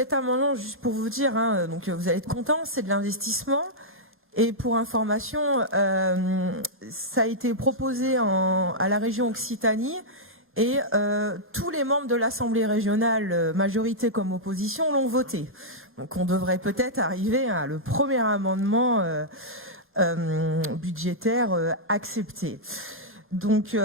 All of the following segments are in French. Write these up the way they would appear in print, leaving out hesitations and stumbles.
Cet amendement, juste pour vous dire, hein, donc vous allez être contents, c'est de l'investissement. Et pour information, ça a été proposé à la région Occitanie et tous les membres de l'Assemblée régionale, majorité comme opposition, l'ont voté. Donc on devrait peut-être arriver à le premier amendement budgétaire accepté. Donc,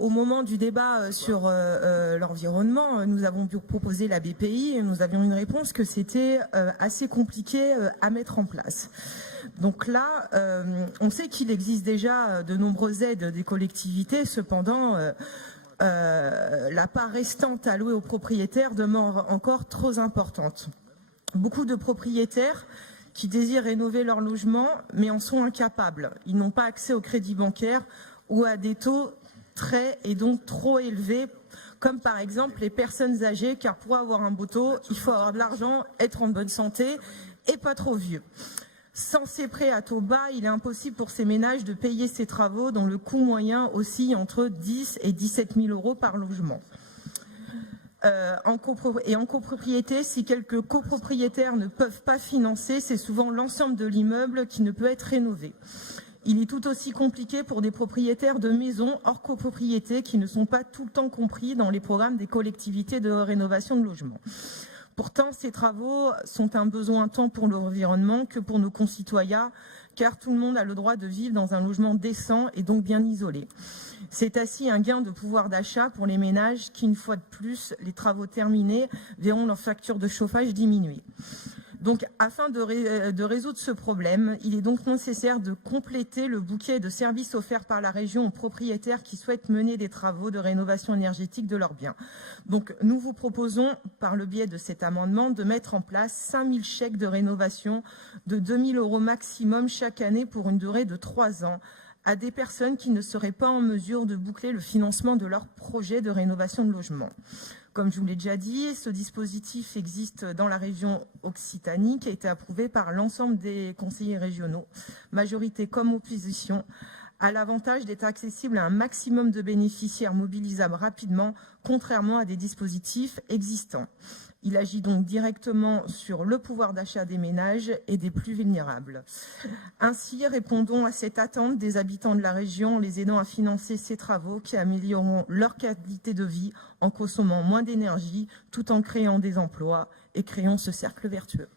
au moment du débat sur l'environnement, nous avons proposé la BPI et nous avions une réponse que c'était assez compliqué à mettre en place. Donc là, on sait qu'il existe déjà de nombreuses aides des collectivités, cependant, la part restante allouée aux propriétaires demeure encore trop importante. Beaucoup de propriétaires qui désirent rénover leur logement, mais en sont incapables. Ils n'ont pas accès au crédit bancaire ou à des taux très et donc trop élevés, comme par exemple les personnes âgées, car pour avoir un beau taux, il faut avoir de l'argent, être en bonne santé et pas trop vieux. Sans ces prêts à taux bas, il est impossible pour ces ménages de payer ces travaux dont le coût moyen oscille entre 10 et 17 000 euros par logement. En copropriété, si quelques copropriétaires ne peuvent pas financer, c'est souvent l'ensemble de l'immeuble qui ne peut être rénové. Il est tout aussi compliqué pour des propriétaires de maisons hors copropriété qui ne sont pas tout le temps compris dans les programmes des collectivités de rénovation de logements. Pourtant, ces travaux sont un besoin tant pour l'environnement que pour nos concitoyens, car tout le monde a le droit de vivre dans un logement décent et donc bien isolé. C'est ainsi un gain de pouvoir d'achat pour les ménages qui, une fois de plus, les travaux terminés, verront leur facture de chauffage diminuer. Donc, afin de résoudre ce problème, il est donc nécessaire de compléter le bouquet de services offerts par la région aux propriétaires qui souhaitent mener des travaux de rénovation énergétique de leurs biens. Donc, nous vous proposons, par le biais de cet amendement, de mettre en place 5 000 chèques de rénovation de 2 000 € maximum chaque année pour une durée de 3 ans à des personnes qui ne seraient pas en mesure de boucler le financement de leur projet de rénovation de logement. Comme je vous l'ai déjà dit, ce dispositif existe dans la région Occitanie, qui a été approuvé par l'ensemble des conseillers régionaux, majorité comme opposition, a l'avantage d'être accessible à un maximum de bénéficiaires mobilisables rapidement, contrairement à des dispositifs existants. Il agit donc directement sur le pouvoir d'achat des ménages et des plus vulnérables. Ainsi, répondons à cette attente des habitants de la région en les aidant à financer ces travaux qui amélioreront leur qualité de vie en consommant moins d'énergie tout en créant des emplois et créant ce cercle vertueux.